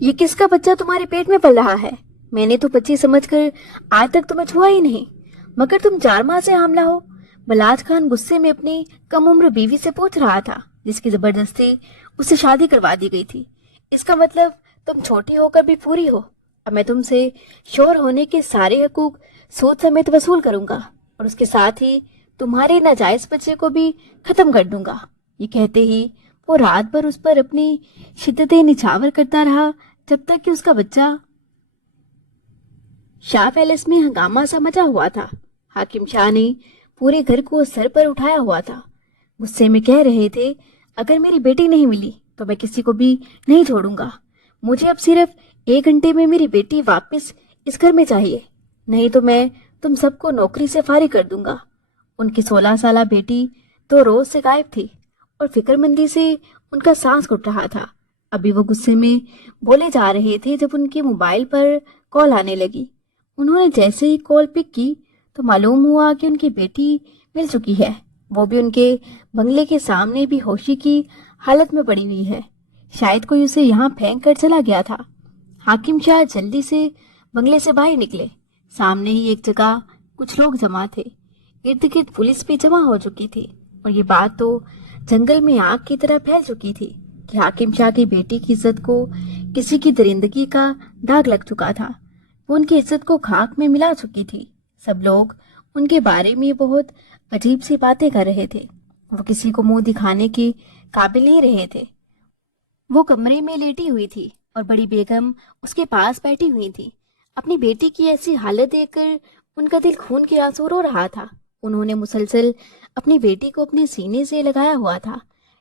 یہ کس کا بچہ تمہارے پیٹ میں پل رہا ہے؟ میں نے تو بچی سمجھ کر آج تک تمہیں چھوا ہی نہیں، مگر تم 4 ماہ سے حاملہ ہو۔ بلاج خان غصے میں اپنی کم عمر بیوی سے پوچھ رہا تھا، جس کی زبردستی اس سے شادی کروا دی گئی تھی۔ اس کا مطلب تم چھوٹی ہو کر بھی پوری ہو۔ اب میں تم سے شوہر ہونے کے سارے حقوق سود سمیت وصول کروں گا، اور اس کے ساتھ ہی تمہارے ناجائز بچے کو بھی ختم کر دوں گا۔ یہ کہتے ہی وہ رات بھر اس پر اپنی شدتیں نچھاور کرتا رہا، جب تک کہ اس کا بچہ۔ شاہ پیلس میں ہنگامہ سا مچا ہوا تھا۔ حاکم شاہ نے پورے گھر کو سر پر اٹھایا ہوا تھا۔ غصے میں کہہ رہے تھے، اگر میری بیٹی نہیں ملی تو میں کسی کو بھی نہیں چھوڑوں گا۔ مجھے اب صرف 1 گھنٹے میں میری بیٹی واپس اس گھر میں چاہیے، نہیں تو میں تم سب کو نوکری سے فارغ کر دوں گا۔ ان کی 16 سالہ بیٹی 2 روز سے غائب تھی، اور فکر مندی سے ان کا سانس گھٹ رہا تھا۔ ابھی وہ غصے میں بولے جا رہے تھے جب ان کے موبائل پر کال آنے لگی۔ انہوں نے جیسے ہی کال پک کی تو معلوم ہوا کہ ان کی بیٹی مل چکی ہے، وہ بھی ان کے بنگلے کے سامنے بھی ہوشی کی حالت میں پڑی ہوئی ہے۔ شاید کوئی اسے یہاں پھینک کر چلا گیا تھا۔ حاکم شاہ جلدی سے بنگلے سے باہر نکلے۔ سامنے ہی ایک جگہ کچھ لوگ جمع تھے، ارد گرد پولیس بھی جمع ہو چکی تھی، اور یہ بات تو جنگل میں آگ کی طرح پھیل چکی تھی کہ حاکم شاہ کی بیٹی کی عزت کو کسی کی درندگی کا داغ لگ چکا تھا۔ وہ ان کی عزت کو خاک میں ملا چکی تھی۔ سب لوگ ان کے بارے میں بہت عجیب سی باتیں کر رہے تھے۔ وہ کسی کو منہ دکھانے کے قابل نہیں رہے تھے۔ وہ کمرے میں لیٹی ہوئی تھی اور بڑی بیگم اس کے پاس بیٹھی ہوئی تھی۔ اپنی بیٹی کی ایسی حالت دیکھ کر ان کا دل خون کے آنسو رو رہا تھا۔ انہوں نے مسلسل اپنی بیٹی کو اپنے سینے سے لگایا ہوا تھا،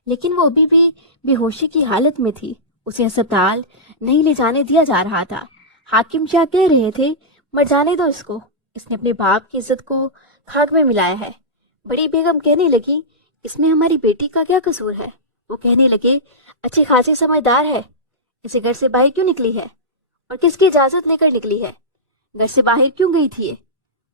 لیکن وہ ابھی بھی بے ہوشی کی حالت میں تھی۔ اسے ہسپتال نہیں لے جانے دیا جا رہا تھا۔ حاکم شاہ کہہ رہے تھے، مر جانے دو اس کو، اس نے اپنے باپ کی عزت کو خاک میں ملایا ہے۔ بڑی بیگم کہنے لگی، اس میں ہماری بیٹی کا کیا قصور ہے؟ وہ کہنے لگے، اچھی خاصی سمجھدار ہے، اسے گھر سے باہر کیوں نکلی ہے، اور کس کی اجازت لے کر نکلی ہے؟ گھر سے باہر کیوں گئی تھی یہ؟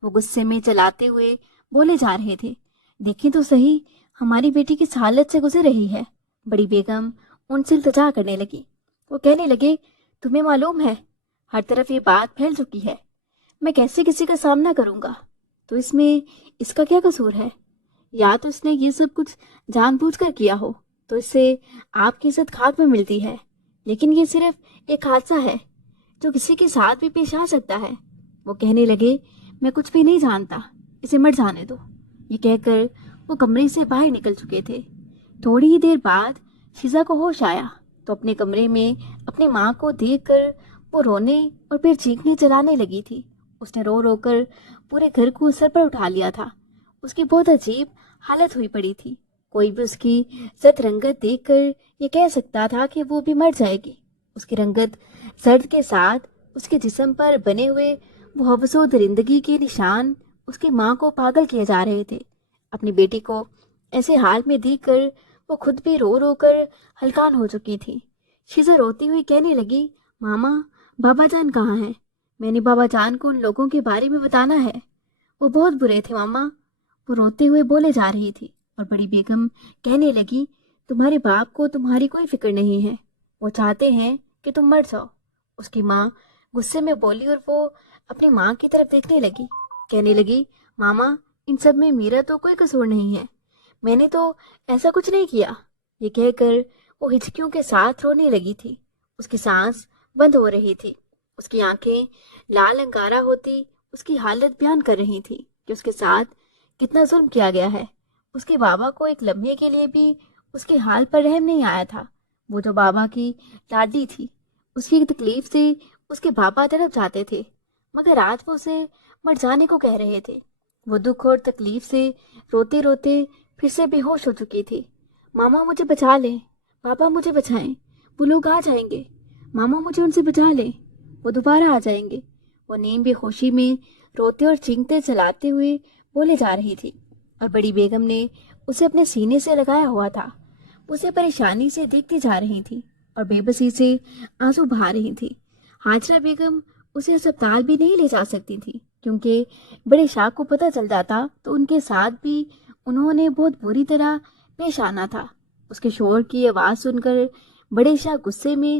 وہ غصے میں چلاتے ہوئے بولے جا رہے تھے۔ دیکھیں تو صحیح ہماری بیٹی کس حالت سے گزر رہی ہے۔ بڑی بیگم ان سے التجا کرنے لگی۔ وہ کہنے لگے، تمہیں معلوم ہے ہر طرف یہ بات پھیل چکی ہے، میں کیسے کسی کا سامنا کروں گا؟ تو اس میں اس کا کیا قصور ہے؟ یا تو اس نے یہ سب کچھ جان بوجھ کر کیا ہو تو اس سے آپ کی عزت خاک میں ملتی ہے، لیکن یہ صرف ایک حادثہ ہے جو کسی کے ساتھ بھی پیش آ سکتا ہے۔ وہ کہنے لگے، میں کچھ بھی نہیں جانتا، اسے مر جانے دو۔ یہ کہہ کر وہ کمرے سے باہر نکل چکے تھے۔ تھوڑی ہی دیر بعد شیزا کو ہوش آیا تو اپنے کمرے میں اپنی ماں کو دیکھ کر وہ رونے اور پھر چیخنے چلانے لگی تھی۔ اس نے رو رو کر پورے گھر کو سر پر اٹھا لیا تھا۔ اس کی بہت عجیب حالت ہوئی پڑی تھی۔ کوئی بھی اس کی زرد رنگت دیکھ کر یہ کہہ سکتا تھا کہ وہ بھی مر جائے گی۔ اس کی رنگت زرد کے ساتھ اس کے جسم پر بنے ہوئے وہ حوث و درندگی کے نشان اس کی ماں کو پاگل کیے جا رہے تھے۔ اپنی بیٹی کو ایسے حال میں دیکھ کر وہ خود بھی رو رو کر ہلکان ہو چکی تھی۔ شیزا روتی ہوئی کہنے لگی، ماما، بابا جان کہاں ہیں؟ میں نے بابا جان کو ان لوگوں کے بارے میں بتانا ہے، وہ بہت برے تھے ماما۔ وہ روتے ہوئے بولے جا رہی تھی، اور بڑی بیگم کہنے لگی، تمہارے باپ کو تمہاری کوئی فکر نہیں ہے، وہ چاہتے ہیں کہ تم مر جاؤ۔ اس کی ماں غصے میں بولی اور وہ اپنی ماں کی طرف دیکھنے لگی، کہنے لگی، ماما، ان سب میں میرا تو کوئی قصور نہیں ہے، میں نے تو ایسا کچھ نہیں کیا۔ یہ کہہ کر وہ ہچکیوں کے ساتھ رونے لگی تھی۔ اس کی سانس بند ہو رہی تھی، اس کی آنکھیں لال انگارہ ہوتی اس کی حالت بیان کر رہی تھی کہ اس کے ساتھ کتنا ظلم کیا گیا ہے۔ اس کے بابا کو ایک لمحے کے لیے بھی اس کے حال پر رحم نہیں آیا تھا۔ وہ جو بابا کی لاڈلی تھی، اس کی تکلیف سے اس کے بابا تڑپ جاتے تھے، مگر آج وہ اسے مر جانے کو کہہ رہے تھے۔ وہ دکھ اور تکلیف سے روتے روتے پھر سے بے ہوش ہو چکی تھی۔ ماما مجھے بچا لیں، پاپا مجھے بچائیں، وہ لوگ آ جائیں گے، ماما مجھے ان سے بچا لیں، وہ دوبارہ آ جائیں گے۔ وہ نیم بے ہوشی میں روتے اور چینختے چلاتے ہوئے بولے جا رہی تھی، اور بڑی بیگم نے اسے اپنے سینے سے لگایا ہوا تھا۔ اسے پریشانی سے دیکھتی جا رہی تھی اور بے بسی سے آنسو بہا رہی تھی۔ ہاجرہ بیگم اسے ہسپتال بھی نہیں لے جا سکتی تھی، کیونکہ بڑے شاہ کو پتہ چل جاتا تو ان کے ساتھ بھی انہوں نے بہت بری طرح پیش آنا تھا۔ اس کے شوہر کی آواز سن کر بڑے شاہ غصے میں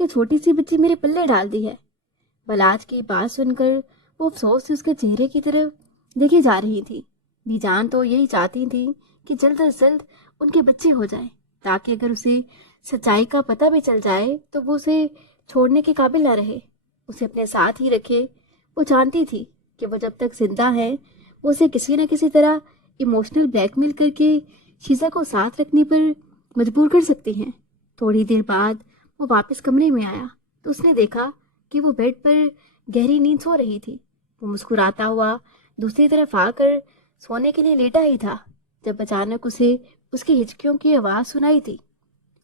کہ چھوٹی سی بچی میرے پلے ڈال دی ہے۔ بلاج کی بات سن کر وہ افسوس سے اس کے چہرے کی طرف دیکھی جا رہی تھی۔ بی جان تو یہی چاہتی تھی کہ جلد از جلد ان کے بچے ہو جائیں، تاکہ اگر اسے سچائی کا پتہ بھی چل جائے تو وہ اسے چھوڑنے کے قابل نہ رہے، اسے اپنے ساتھ ہی رکھے۔ وہ جانتی تھی کہ وہ جب تک زندہ ہے وہ اسے کسی نہ کسی طرح ایموشنل بلیک میل کر کے شیزا کو ساتھ رکھنے پر مجبور کر سکتی ہیں۔ تھوڑی دیر بعد وہ واپس کمرے میں آیا تو اس نے دیکھا کہ وہ بیڈ پر گہری نیند سو رہی تھی۔ وہ مسکراتا ہوا دوسری طرف آ کر سونے کے لیے لیٹا ہی تھا جب اچانک اسے اس کی ہچکیوں کی آواز سنائی تھی۔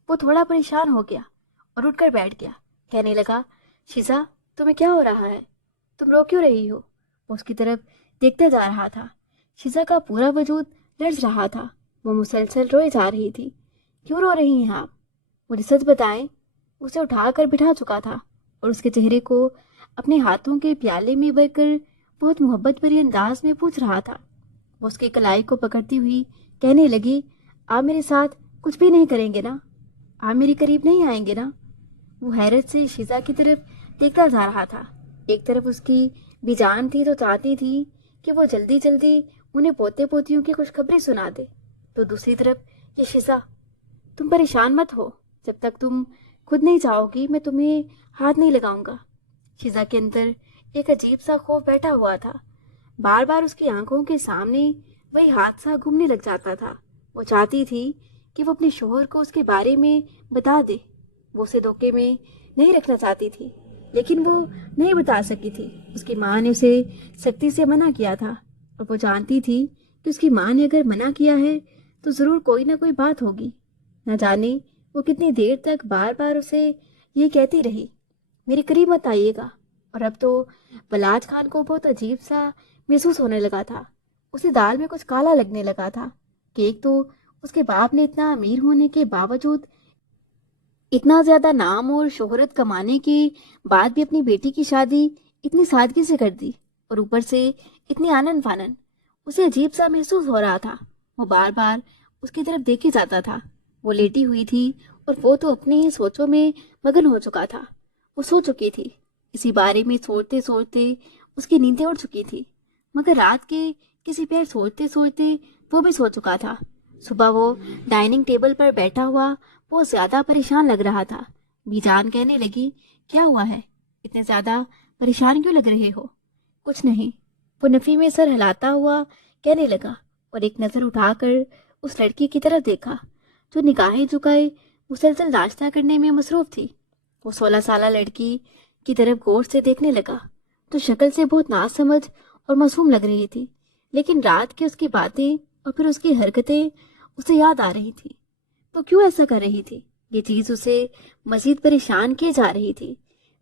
وہ تھوڑا پریشان ہو گیا اور اٹھ کر بیٹھ گیا، کہنے لگا، شیزا تمہیں کیا ہو رہا ہے؟ تم رو کیوں رہی ہو؟ وہ اس کی طرف دیکھتا جا رہا تھا۔ شیزا کا پورا وجود لرز رہا تھا، وہ مسلسل روئے جا رہی تھی۔ کیوں رو رہی ہیں آپ؟ مجھے سچ بتائیں۔ اسے اٹھا کر بٹھا چکا تھا اور اس کے چہرے کو اپنے ہاتھوں کے پیالے میں بھر کر بہت محبت بھری انداز میں پوچھ رہا تھا۔ وہ اس کی کلائی کو پکڑتی ہوئی کہنے لگی، آپ میرے ساتھ کچھ بھی نہیں کریں گے نا؟ آپ میرے قریب نہیں آئیں گے نا؟ وہ حیرت سے شیزا کی طرف دیکھتا جا رہا تھا۔ ایک طرف اس کی بی جان تھی تو چاہتی تھی کہ وہ جلدی جلدی انہیں پوتے پوتیوں کی خوشخبری سنا دے، تو دوسری طرف یہ شیزا، تم پریشان مت ہو، جب تک تم خود نہیں چاہو گی میں تمہیں ہاتھ نہیں لگاؤں گا۔ شیزا کے اندر ایک عجیب سا خوف بیٹھا ہوا تھا، بار بار اس کی آنکھوں کے سامنے وہی حادثہ گھومنے لگ جاتا تھا۔ وہ چاہتی تھی کہ وہ اپنے شوہر کو اس کے بارے میں بتا دے، وہ اسے دھوکے میں نہیں رکھنا چاہتی تھی، لیکن وہ نہیں بتا سکی تھی۔ اس کی ماں نے اسے سختی سے منع کیا تھا اور وہ جانتی تھی کہ اس کی ماں نے اگر منع کیا ہے تو ضرور کوئی نہ کوئی بات ہوگی۔ نہ جانے وہ کتنی دیر تک بار بار اسے یہ کہتی رہی، میرے قریب مت آئیے گا۔ اور اب تو بلاج خان کو بہت عجیب سا محسوس ہونے لگا تھا۔ اسے دال میں کچھ کالا لگنے لگا تھا کہ ایک تو اس کے باپ نے اتنا امیر ہونے کے باوجود اتنا زیادہ نام اور شہرت کمانے کے بعد بھی اپنی بیٹی کی شادی اتنی سادگی سے کر دی، اور اوپر سے اتنی آنن فانن۔ اسے عجیب سا محسوس ہو رہا تھا۔ وہ بار بار اس کی طرف دیکھے جاتا تھا۔ وہ لیٹی ہوئی تھی اور وہ تو اپنی ہی سوچوں میں مگن ہو چکا تھا۔ وہ سو چکی تھی، اسی بارے میں سوچتے سوچتے اس کی نیندیں اڑ چکی تھی، مگر رات کے کسی پیر سوچتے سوچتے وہ بھی سو چکا تھا۔ صبح وہ ڈائننگ ٹیبل پر بیٹھا ہوا بہت زیادہ پریشان لگ رہا تھا۔ بی جان کہنے لگی، کیا ہوا ہے؟ اتنے زیادہ پریشان کیوں لگ رہے ہو؟ کچھ نہیں، وہ نفی میں سر ہلاتا ہوا کہنے لگا اور ایک نظر اٹھا کر اس لڑکی کی طرف دیکھا جو نگاہیں جھکائے مسلسل ناشتہ کرنے میں مصروف تھی۔ وہ 16 سالہ لڑکی کی طرف غور سے دیکھنے لگا تو شکل سے بہت ناسمجھ اور معصوم لگ رہی تھی، لیکن رات کی اس کی باتیں اور پھر اس کی حرکتیں اسے یاد آ رہی تھی۔ تو کیوں ایسا کر رہی تھی؟ یہ چیز اسے مزید پریشان کیے جا رہی تھی۔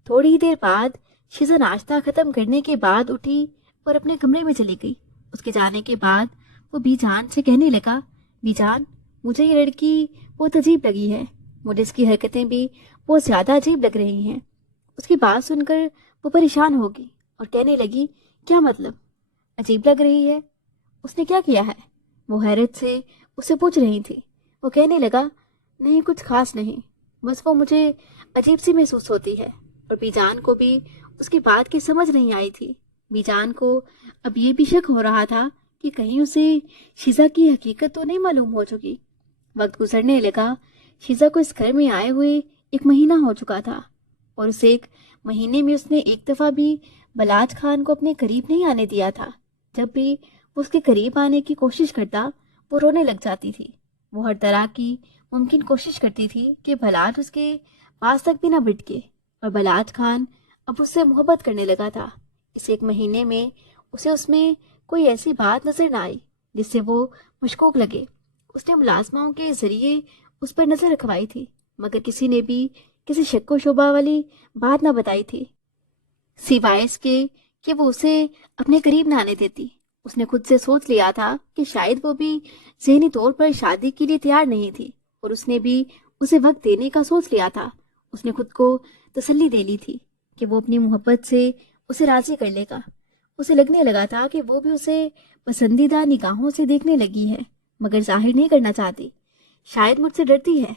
تھوڑی ہی دیر بعد شیزا ناشتہ ختم کرنے کے بعد اٹھی اور اپنے کمرے میں چلی گئی۔ اس کے جانے کے بعد وہ بی جان سے کہنے لگا، بی جان مجھے یہ لڑکی بہت عجیب لگی ہے، مجھے اس کی حرکتیں بھی بہت زیادہ عجیب لگ رہی ہیں۔ اس کی بات سن کر وہ پریشان ہوگی اور کہنے لگی، کیا مطلب عجیب لگ رہی ہے؟ اس نے کیا کیا ہے؟ وہ حیرت سے اسے پوچھ رہی تھی۔ وہ کہنے لگا، نہیں کچھ خاص نہیں، بس وہ مجھے عجیب سی محسوس ہوتی ہے۔ اور بی جان کو بھی اس کی بات کی سمجھ نہیں آئی تھی۔ بی جان کو اب یہ بھی شک ہو رہا تھا کہ کہیں اسے شیزا کی حقیقت تو نہیں معلوم ہو چکی۔ وقت گزرنے لگا۔ شیزا کو اس گھر میں آئے ہوئے 1 مہینہ ہو چکا تھا، اور اس 1 مہینے میں اس نے ایک دفعہ بھی بلاج خان کو اپنے قریب نہیں آنے دیا تھا۔ جب بھی وہ اس کے قریب آنے کی کوشش کرتا وہ رونے لگ جاتی تھی۔ وہ ہر طرح کی ممکن کوشش کرتی تھی کہ بلاج اس کے پاس تک بھی نہ بھٹکے، اور بلاج خان اب اس سے محبت کرنے لگا تھا۔ اس 1 مہینے میں اسے اس میں کوئی ایسی بات نظر نہ آئی جس سے وہ مشکوک لگے۔ اس نے ملازماؤں کے ذریعے اس پر نظر رکھوائی تھی، مگر کسی نے بھی کسی شک و شبہ والی بات نہ بتائی تھی، سوائے اس کے کہ وہ اسے اپنے قریب نہ آنے دیتی۔ اس نے خود سے سوچ لیا تھا کہ شاید وہ بھی ذہنی طور پر شادی کے لیے تیار نہیں تھی، اور اس نے بھی اسے وقت دینے کا سوچ لیا تھا۔ اس نے خود کو تسلی دے لی تھی کہ وہ اپنی محبت سے اسے راضی کر لے گا۔ اسے لگنے لگا تھا کہ وہ بھی اسے پسندیدہ نگاہوں سے دیکھنے لگی ہے، مگر ظاہر نہیں کرنا چاہتی۔ شاید مجھ سے ڈرتی ہے۔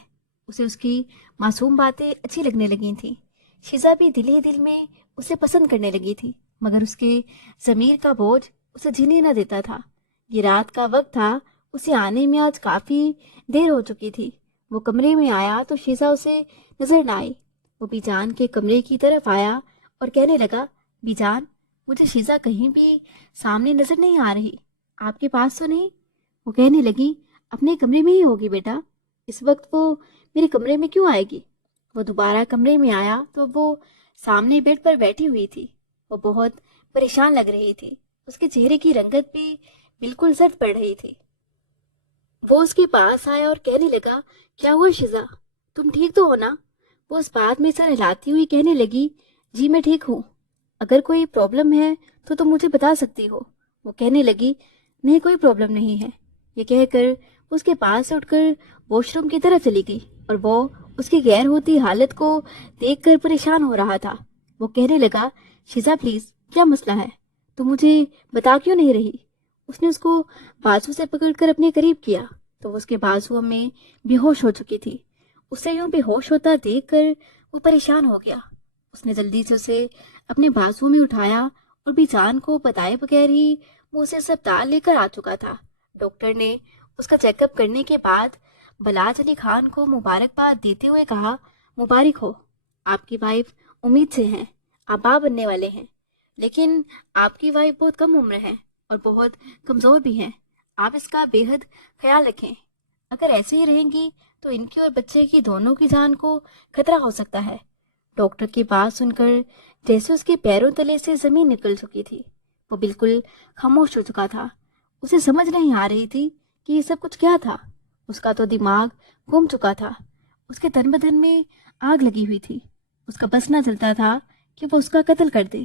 اسے اس کی معصوم باتیں اچھی لگنے لگی تھیں، شیزا بھی دل ہی دل میں اسے پسند کرنے لگی تھی، مگر اس کے ضمیر کا بوجھ اسے جینے نہ دیتا تھا۔ یہ رات کا وقت تھا، اسے آنے میں آج کافی دیر ہو چکی تھی۔ وہ کمرے میں آیا تو شیزا اسے نظر نہ آئی۔ وہ بی جان کے کمرے کی طرف آیا اور کہنے لگا، بی جان، مجھے شیزا کہیں بھی سامنے نظر نہیں آ رہی، آپ کے پاس تو نہیں؟ وہ کہنے لگی، اپنے کمرے میں ہی ہوگی بیٹا، اس وقت وہ میرے کمرے میں کیوں آئے گی؟ وہ دوبارہ کمرے میں آیا تو وہ سامنے بیڈ پر بیٹھی ہوئی تھی۔ وہ بہت پریشان لگ رہی تھی، اس کے چہرے کی رنگت بھی بالکل زرد پڑ رہی تھی۔ وہ اس کے پاس آیا اور کہنے لگا، کیا ہوا شیزا، تم ٹھیک تو ہو نا؟ وہ اس بات میں سر ہلاتی ہوئی کہنے لگی، جی میں ٹھیک ہوں، اگر کوئی پرابلم ہے تو تم مجھے بتا سکتی ہو۔ وہ کہنے لگی، نہیں کوئی پرابلم نہیں ہے۔ یہ کہہ کر اس کے پاس سے اٹھ کر واش روم کی طرف چلی گئی اور وہ اس کی غیر ہوتی حالت کو دیکھ کر پریشان ہو رہا تھا۔ وہ کہنے لگا، شیزا پلیز، کیا مسئلہ ہے؟ تم مجھے بتا کیوں نہیں رہی؟ اس نے اس کو بازو سے پکڑ کر اپنے قریب کیا تو وہ اس کے بازو میں بے ہوش ہو چکی تھی۔ اسے یوں بے ہوش ہوتا دیکھ کر وہ پریشان ہو گیا۔ اس نے جلدی سے اسے اپنے بازو میں اٹھایا اور بی جان کو بتائے بغیر ہی وہ اسے اسپتال لے کر آ چکا تھا۔ ڈاکٹر نے اس کا چیک اپ کرنے کے بعد بلاج علی خان کو مبارکباد دیتے ہوئے کہا، مبارک ہو، آپ کی وائف امید سے ہیں، آپ ماں بننے والے ہیں، لیکن آپ کی وائف بہت کم عمر ہے اور بہت کمزور بھی ہیں، آپ اس کا بے حد خیال رکھیں، اگر ایسے ہی رہیں گی تو ان کی اور بچے کی دونوں کی جان کو خطرہ ہو سکتا ہے۔ ڈاکٹر کی بات سن کر جیسے اس کے پیروں تلے سے زمین نکل چکی تھی، وہ بالکل خاموش ہو چکا تھا۔ اسے سمجھ نہیں آ رہی تھی کہ یہ سب کچھ کیا تھا۔ اس کا تو دماغ گھوم چکا تھا، اس کے تن بدن میں آگ لگی ہوئی تھی۔ اس کا بس نہ چلتا تھا کہ وہ اس کا قتل کر دے۔